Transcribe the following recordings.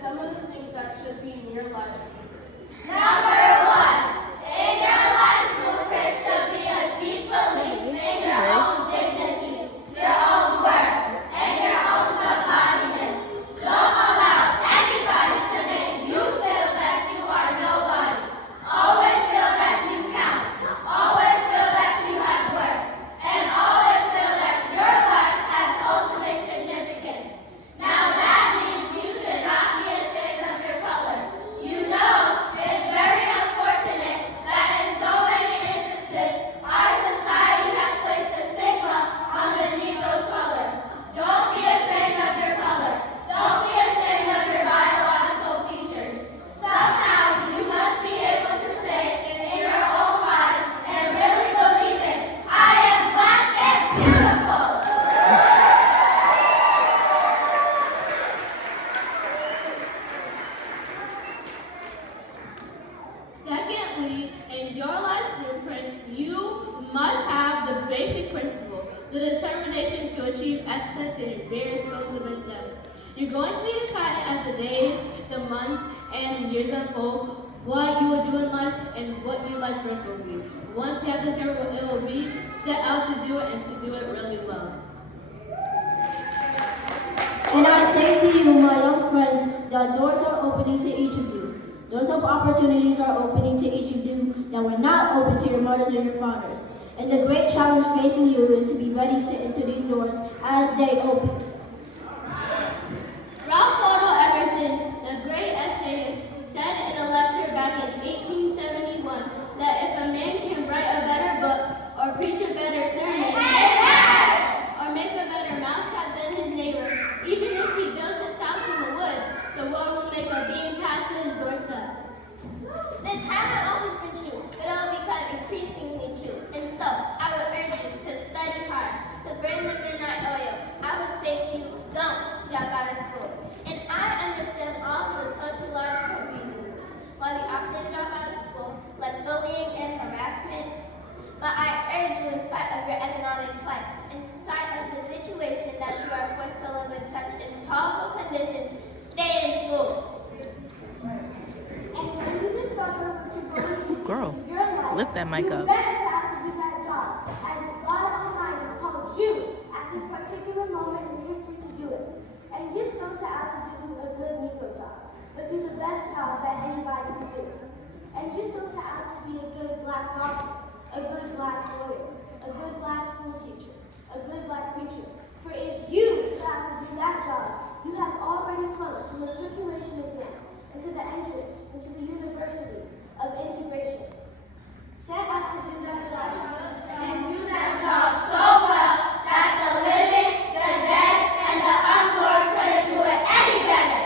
some of the things that should be in your life. Number one, in your life blueprint should be a deep belief in your own dignity, your own worth, and your own self-kindness. Don't allow anybody to make you feel that you are nobody. Always feel that you count. Always feel that you have worth. And always feel that your life has ultimate significance. Now that means you should not be ashamed of your color. You know, it's very unfortunate that in so many instances, our society has placed a stigma on the Negro's color. Don't be ashamed of your color. Don't be ashamed of your biological features. Somehow, you must be able to say in your own life and really believe it, I am black and beautiful. Secondly, in your life's blueprint, you must have the basic principle, the determination to achieve excellence in your various fields of endeavor. You're going to be decided as the days, the months, and the years unfold what you will do in life and what your life's work will be. Once you have decided what it will be, set out to do it and to do it really well. And I say to you, my young friends, that doors are opening to each of you. Doors of opportunities are opening to each of you that were not open to your mothers or your fathers. And the great challenge facing you is to be ready to enter these doors as they open. Ralph Waldo Emerson, the great essayist, said in a lecture back in 1871 that if a man can write a better book or preach a better sermon or make a better mousetrap than his neighbor, even if he builds his house in the woods, the world will make a beam path to his doorstep. This hasn't always been true, but it will become increasingly true. And so, I would urge you to study hard, to burn the midnight oil. I would say to you, don't drop out of school. And I understand all of the sociological reasons why we often drop out of school, like bullying and harassment. But I urge you, in spite of your economic plight, in spite of the situation that you are forced to live in such intolerable conditions, stay in school. And when you discover what you're going to do Girl, in your life, lift that mic you up. better set out to do that job, as God Almighty called you at this particular moment in history to do it. And just don't set out to do a good Negro job, but do the best job that anybody can do. And just don't set out to be a good black doctor, a good black lawyer, a good black school teacher, a good black preacher. For if you set out to do that job, you have already flunked your matriculation exam into the entrance into the University of Integration. Set out to do that job and do that job so well that the living, the dead, and the unborn couldn't do it any better.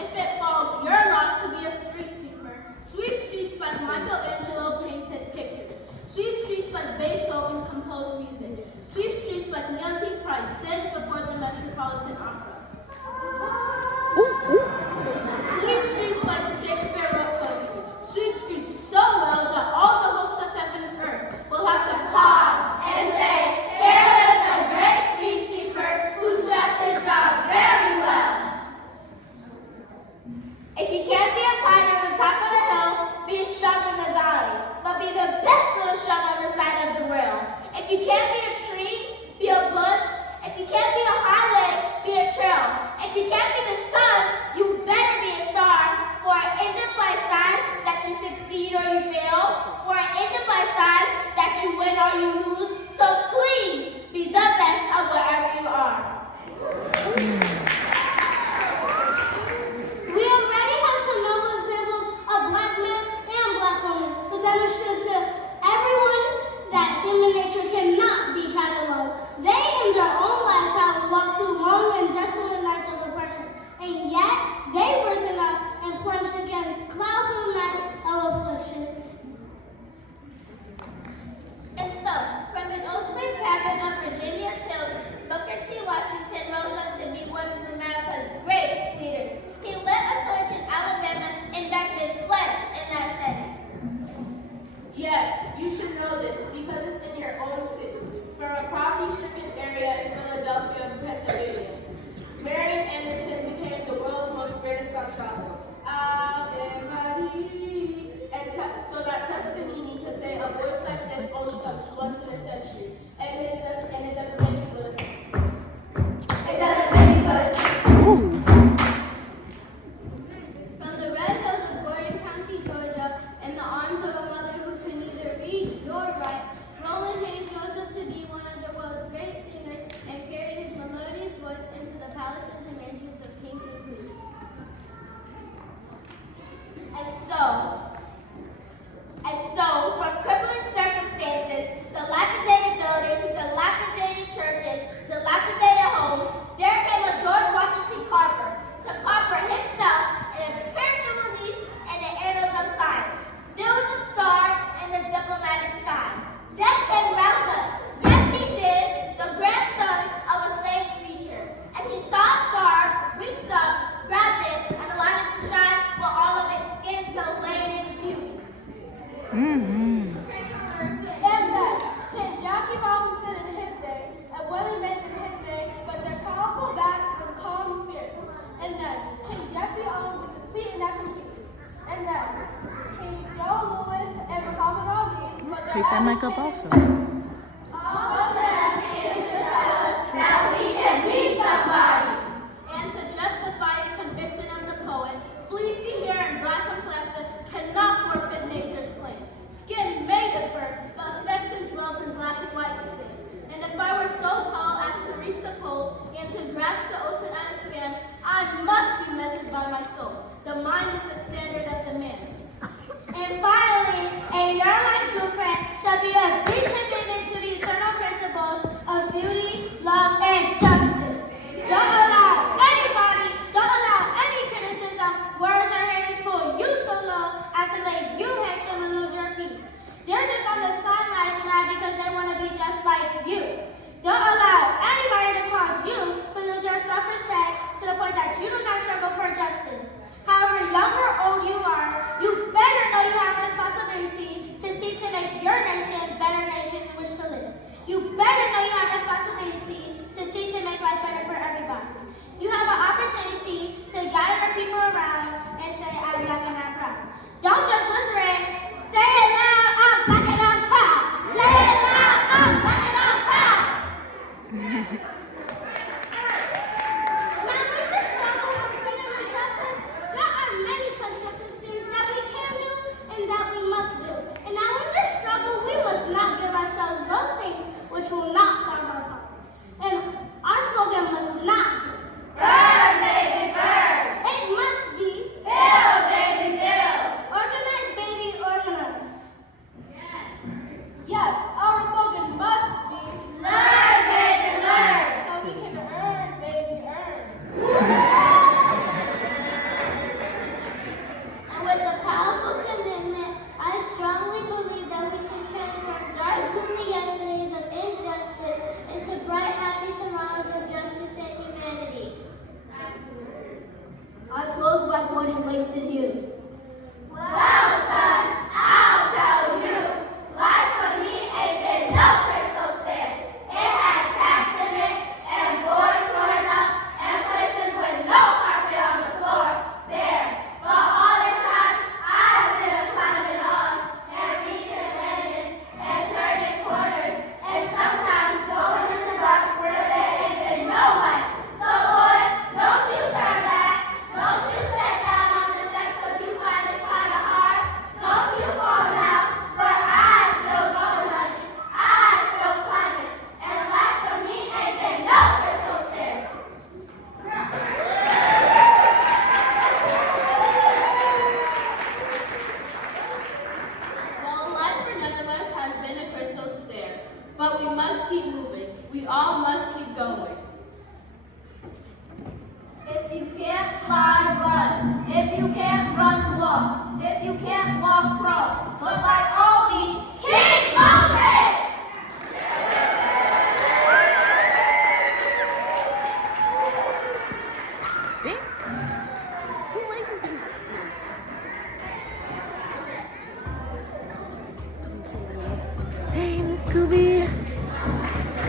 If it falls your lot to be a street sweeper, sweep streets like Michelangelo painted pictures. Sweep streets like Beethoven composed music. Sweep streets like Leontyne Price sings before the Metropolitan Opera. Sweep streets like Shakespeare wrote poetry. Sweep streets so well that all the hosts of heaven and earth will have to pause And say, here lives a great street sweeper who swept his job very well. If you can't be a pine on the top of the hill, be a shrub in the valley, but be the best little shrub on the side of the rail. If you can't be a tree, be a bush. If you can't be a highway, be a trail. If you can't be the sun, you better be a star. For it isn't by size that you succeed or you fail. For it isn't by size that you win or you lose. So please be the best of whatever you are. We already have some noble examples of black men and black women who demonstrate to everyone that human nature cannot be cataloged. They in their own lives have walked through long and desolate nights of oppression, and yet they've risen up and plunged against cloudful nights of affliction. And so, from an old slave cabin on Virginia's hills, Booker T. Washington rose up to be one of America's great leaders. He lit a torch in Alabama, and darkness fled in that setting. Yes, you should know this because it's in your own city, from a poverty-stricken area in Philadelphia, Pennsylvania. Marian Anderson became the world's most greatest travels. Ave Maria. And so that Toscanini could say a voice like this only comes once in a century. And it doesn't make me go to sleep. It doesn't make me go to sleep. From the red hills of Gordon County, Georgia, in the arms of a mother who could neither read nor write, Roland Hayes rose up to be one of the world's great singers and carried his melodious voice into the palaces and mansions of kings and queens. And so, from crippling circumstances, dilapidated buildings, dilapidated churches, dilapidated homes, there came a George Washington Carver to carver himself an imperishable niche in the annals of science. There was a star in the diplomatic sky. Death came round us. Yes, he did, the grandson of a slave preacher. And he saw a star, reached up, grabbed it, and allowed it to shine with all of its skin so laden in beauty. And then King Jackie Robinson in his day, and Willie Mays in his day, with their powerful backs and calm spirits. And then King Jesse Owens with the fleet and national team. And then King Joe Louis and Muhammad Ali with their Pick that mic up also. All of them came to tell us that we can be somebody. And to justify the conviction of the poet, fleecy hair and black complexion cannot forfeit nature's claim. Skin may differ, but affection dwells in black and white skin. And if I were so tall as to reach the pole and to grasp the ocean at a span, I must be measured by my soul. The mind is the standard of the man. And finally, a your life blueprint shall be a deep commitment to the eternal principles of beauty, love, and justice. Don't allow any criticism, words, or haters pull you so low as to make you hate them and lose your peace. They're just on the sidelines mad because they want to be just like you. Don't allow anybody to cause you to lose your self-respect to the point that you do not struggle for justice. However young or old you are, you better know you have a responsibility to seek to make your nation a better nation in which to live. You better know you have a responsibility to seek to make life better for everybody. You have an opportunity to gather your people around and say, I'm black and I'm proud. Don't just whisper it, say it loud, I'm black and I'm proud. Say it loud, I'm black and I'm proud. Now, with this struggle for freedom and justice, there are many constructive things that we can do and that we must do. And now, in this struggle, we must not give ourselves those things which will not solve our problems. And our slogan must not be Burn, baby, burn. It must be Build, baby, build. organize, baby, organize. Yes, our slogan must be Learn, baby, learn. so we can earn, baby, earn. And with a powerful commitment, I strongly believe that we can transform dark, gloomy yesterdays of injustice into bright, happy tomorrows of justice and humanity. I close by quoting Langston Hughes. Well, son, I'll tell you. Life for me ain't been no crystal stair. It had cracks in it, and boards torn up, and places with no carpet on the floor. There. But all the time, I've been climbing on, and reaching landings, and turning corners, and sometimes going in the dark where there ain't been no light. So boy, don't you turn back. Don't you sit down on the steps 'cause you find it kinda hard. Don't you fall now, but I still going, honey. I still climbing, and life for me ain't been no crystal stair. Well, life for none of us has been a crystal stair, but we must keep moving. We all must keep going. If you can't fly, run. If you can't run,